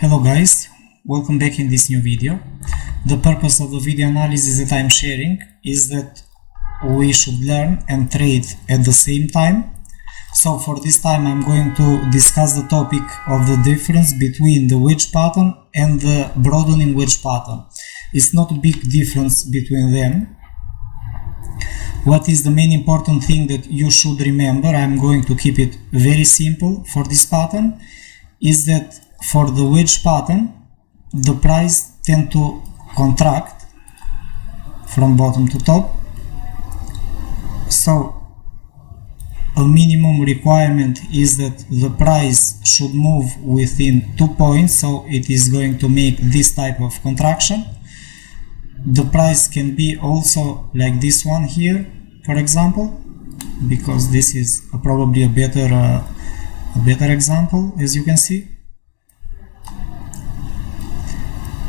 Hello guys, welcome back in this new video. The purpose of the video analysis that I'm sharing is that we should learn and trade at the same time. So for this time I'm going to discuss the topic of the difference between the wedge pattern and the broadening wedge pattern. It's not a big difference between them. What is the main important thing that you should remember, I'm going to keep it very simple for this pattern, is that for the wedge pattern, the price tends to contract from bottom to top. So a minimum requirement is that the price should move within 2 points, so it is going to make this type of contraction. The price can be also like this one here, for example, because this is probably a better example, as you can see.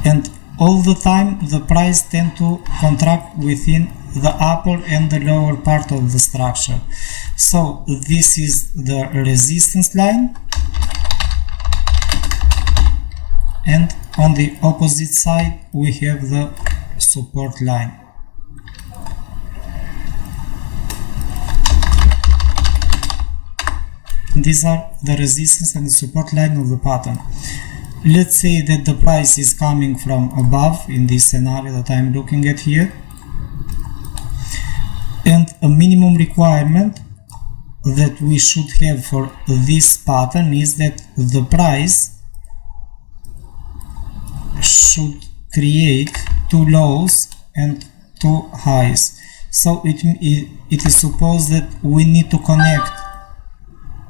And all the time the price tends to contract within the upper and the lower part of the structure. So this is the resistance line, and on the opposite side we have the support line. These are the resistance and the support line of the pattern. Let's say that the price is coming from above in this scenario that I'm looking at here, and a minimum requirement that we should have for this pattern is that the price should create 2 lows and 2 highs. So it is supposed that we need to connect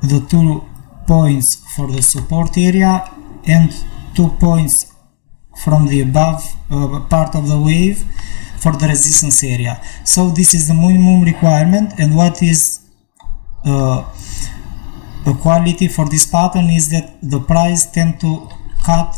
the 2 points for the support area and 2 points from the above part of the wave for the resistance area. So this is the minimum requirement, and what is a quality for this pattern is that the price tends to cut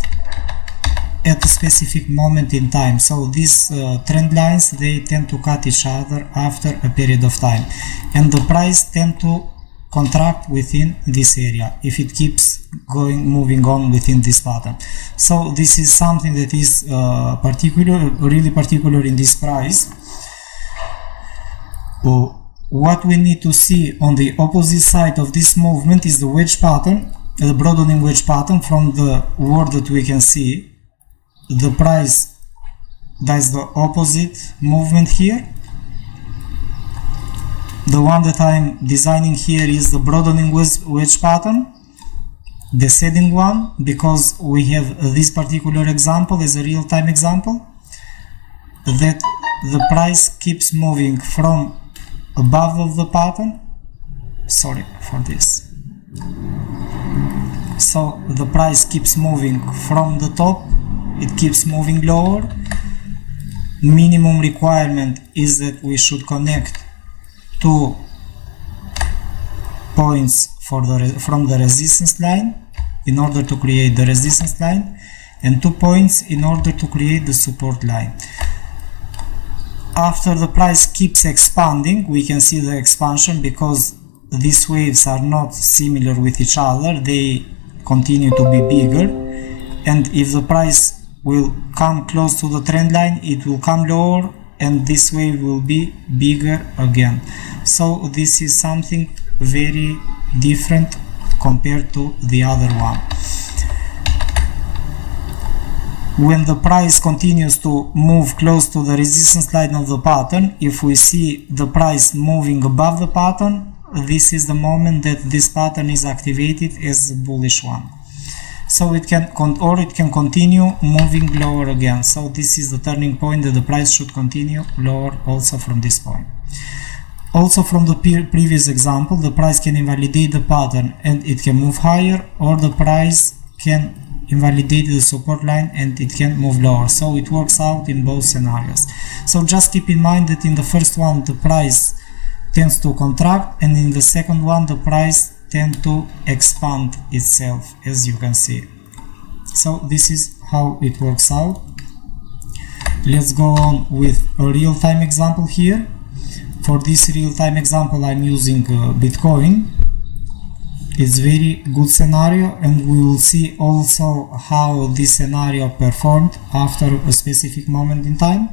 at a specific moment in time. So these trend lines, they tend to cut each other after a period of time, and the price tends to contract within this area if it keeps moving on within this pattern. So this is something that is really particular in this price. What we need to see on the opposite side of this movement is the wedge pattern, the broadening wedge pattern. From the word that we can see, the price does the opposite movement here. The one that I'm designing here is the broadening wedge pattern, the setting one, because we have this particular example as a real-time example, that the price keeps moving from above of the pattern. Sorry for this. So the price keeps moving from the top, it keeps moving lower. Minimum requirement is that we should connect 2 points from the resistance line in order to create the resistance line, and 2 points in order to create the support line. After the price keeps expanding, we can see the expansion because these waves are not similar with each other, they continue to be bigger, and if the price will come close to the trend line, it will come lower and this wave will be bigger again. So this is something very different compared to the other one. When the price continues to move close to the resistance line of the pattern, if we see the price moving above the pattern, this is the moment that this pattern is activated as a bullish one. So it can continue moving lower again. So this is the turning point that the price should continue lower also from this point. Also from the previous example, the price can invalidate the pattern and it can move higher, or the price can invalidate the support line and it can move lower. So it works out in both scenarios. So just keep in mind that in the first one the price tends to contract, and in the second one the price tends to expand itself, as you can see. So this is how it works out. Let's go on with a real-time example here. For this real-time example I'm using Bitcoin. it's very good scenario, and we will see also how this scenario performed after a specific moment in time.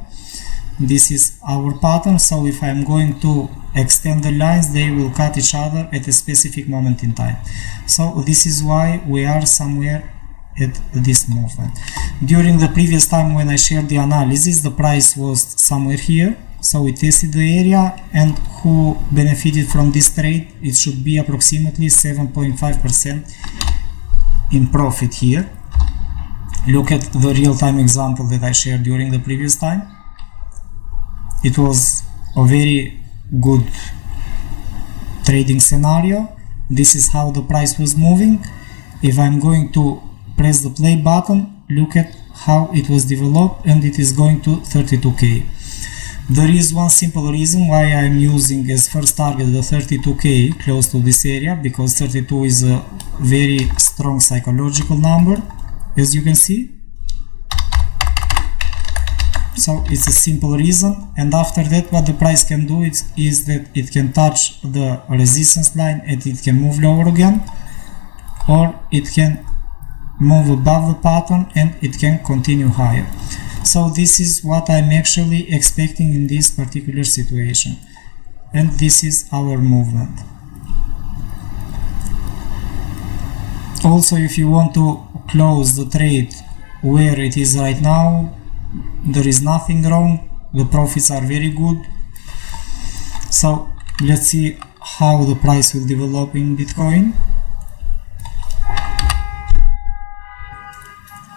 This is our pattern, so if I'm going to extend the lines, they will cut each other at a specific moment in time. So this is why we are somewhere at this movement. During the previous time when I shared the analysis, the price was somewhere here, so we tested the area, and who benefited from this trade, it should be approximately 7.5% in profit here. Look at the real-time example that I shared during the previous time. It was a very good trading scenario. This is how the price was moving. If I'm going to press the play button, look at how it was developed, and it is going to 32k. There is one simple reason why I'm using as first target the 32k close to this area, because 32 is a very strong psychological number, as you can see. So it's a simple reason, and after that what the price can do is that it can touch the resistance line and it can move lower again, or it can move above the pattern and it can continue higher. So this is what I'm actually expecting in this particular situation, and this is our movement. Also, if you want to close the trade where it is right now, there is nothing wrong, the profits are very good. So let's see how the price will develop in Bitcoin.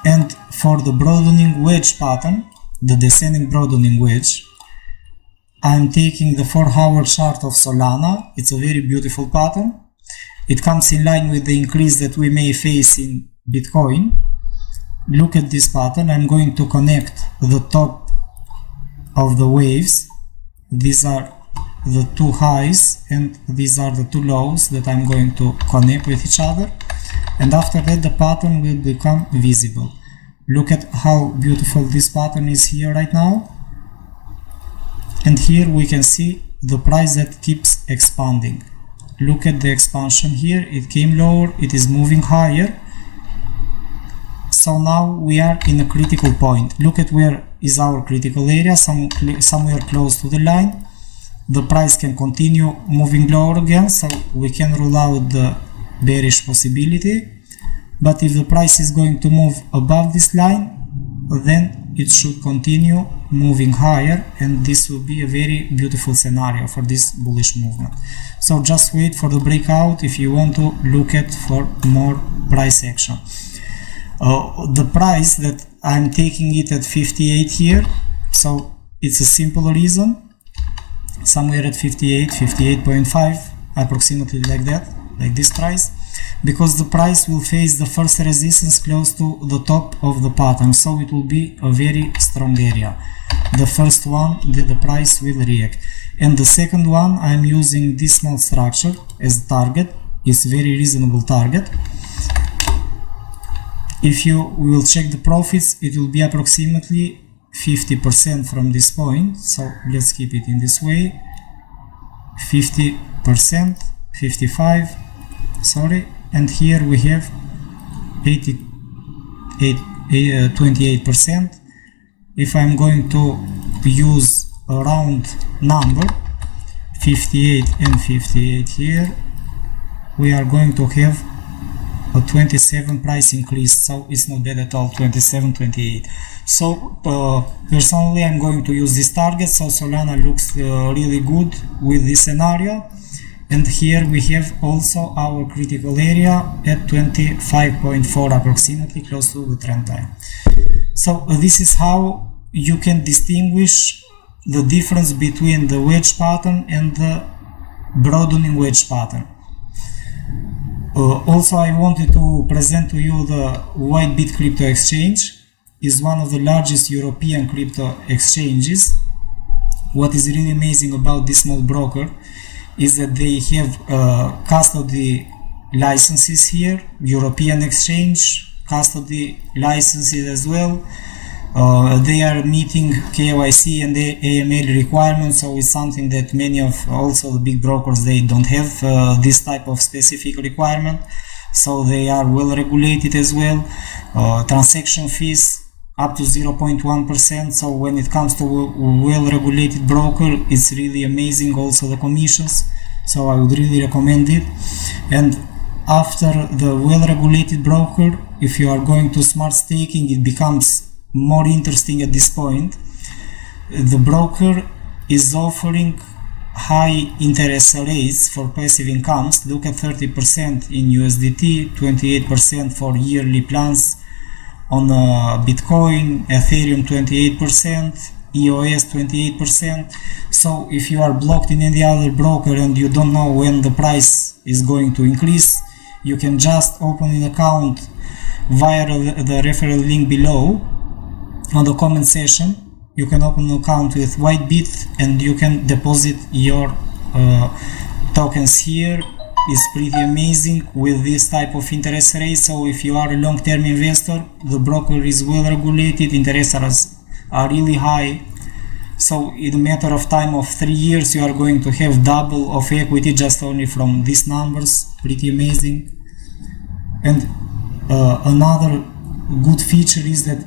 And for the broadening wedge pattern, the descending broadening wedge, I'm taking the 4-hour chart of Solana. It's a very beautiful pattern. It comes in line with the increase that we may face in Bitcoin. Look at this pattern. I'm going to connect the top of the waves. These are the two highs and these are the two lows that I'm going to connect with each other, and after that the pattern will become visible. Look at how beautiful this pattern is here right now, and here we can see the price that keeps expanding. Look at the expansion here. It came lower, it is moving higher. So now we are in a critical point. Look at where is our critical area, somewhere close to the line. The price can continue moving lower again, so we can rule out the bearish possibility. But if the price is going to move above this line, then it should continue moving higher, and this will be a very beautiful scenario for this bullish movement. So just wait for the breakout if you want to look at for more price action. The price that I'm taking it at 58 here, so it's a simple reason, somewhere at 58, 58.5, approximately like that, like this price, because the price will face the first resistance close to the top of the pattern, so it will be a very strong area, the first one that the price will react. And the second one, I'm using this small structure as target. It's very reasonable target. If you will check the profits, it will be approximately 50% from this point. So let's keep it in this way. 50%, 55, sorry, and here we have 28%. If I'm going to use a round number, 58 and 58 here, we are going to have a 27 price increase, so it's not bad at all, 27, 28. So personally I'm going to use this target, so Solana looks really good with this scenario. And here we have also our critical area at 25.4 approximately, close to the trend line. So this is how you can distinguish the difference between the wedge pattern and the broadening wedge pattern. Also, I wanted to present to you the WhiteBIT crypto exchange. Is one of the largest European crypto exchanges. What is really amazing about this small broker is that they have custody licenses here, European exchange, custody licenses as well. They are meeting KYC and AML requirements, so it's something that many of also the big brokers, they don't have this type of specific requirement, so they are well regulated as well. Transaction fees up to 0.1%, so when it comes to well regulated broker, it's really amazing. Also the commissions, so I would really recommend it. And after the well regulated broker, if you are going to smart staking, it becomes more interesting at this point. The broker is offering high interest rates for passive incomes. Look at 30% in USDT, 28% for yearly plans on Bitcoin, Ethereum 28%, EOS 28%. So if you are blocked in any other broker and you don't know when the price is going to increase, you can just open an account via the referral link below on the comment section. You can open an account with WhiteBIT and you can deposit your tokens here. It's pretty amazing with this type of interest rate. So if you are a long-term investor, the broker is well regulated, interests are really high. So in a matter of time of 3 years, you are going to have double of equity just only from these numbers. Pretty amazing. And another good feature is that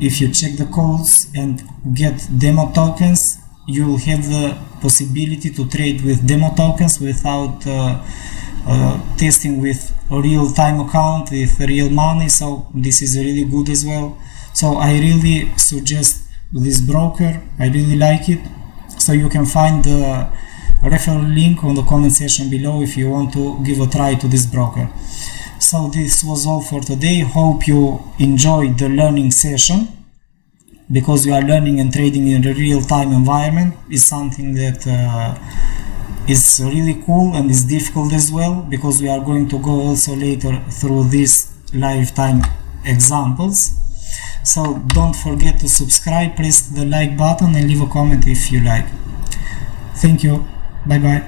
if you check the codes and get demo tokens, you will have the possibility to trade with demo tokens without testing with a real-time account with real money. So this is really good as well. So I really suggest this broker. I really like it. So you can find the referral link on the comment section below if you want to give a try to this broker. So this was all for today. Hope you enjoyed the learning session, because you are learning and trading in a real-time environment is something that is really cool and is difficult as well, because we are going to go also later through these lifetime examples. So don't forget to subscribe, press the like button and leave a comment if you like. Thank you. Bye bye.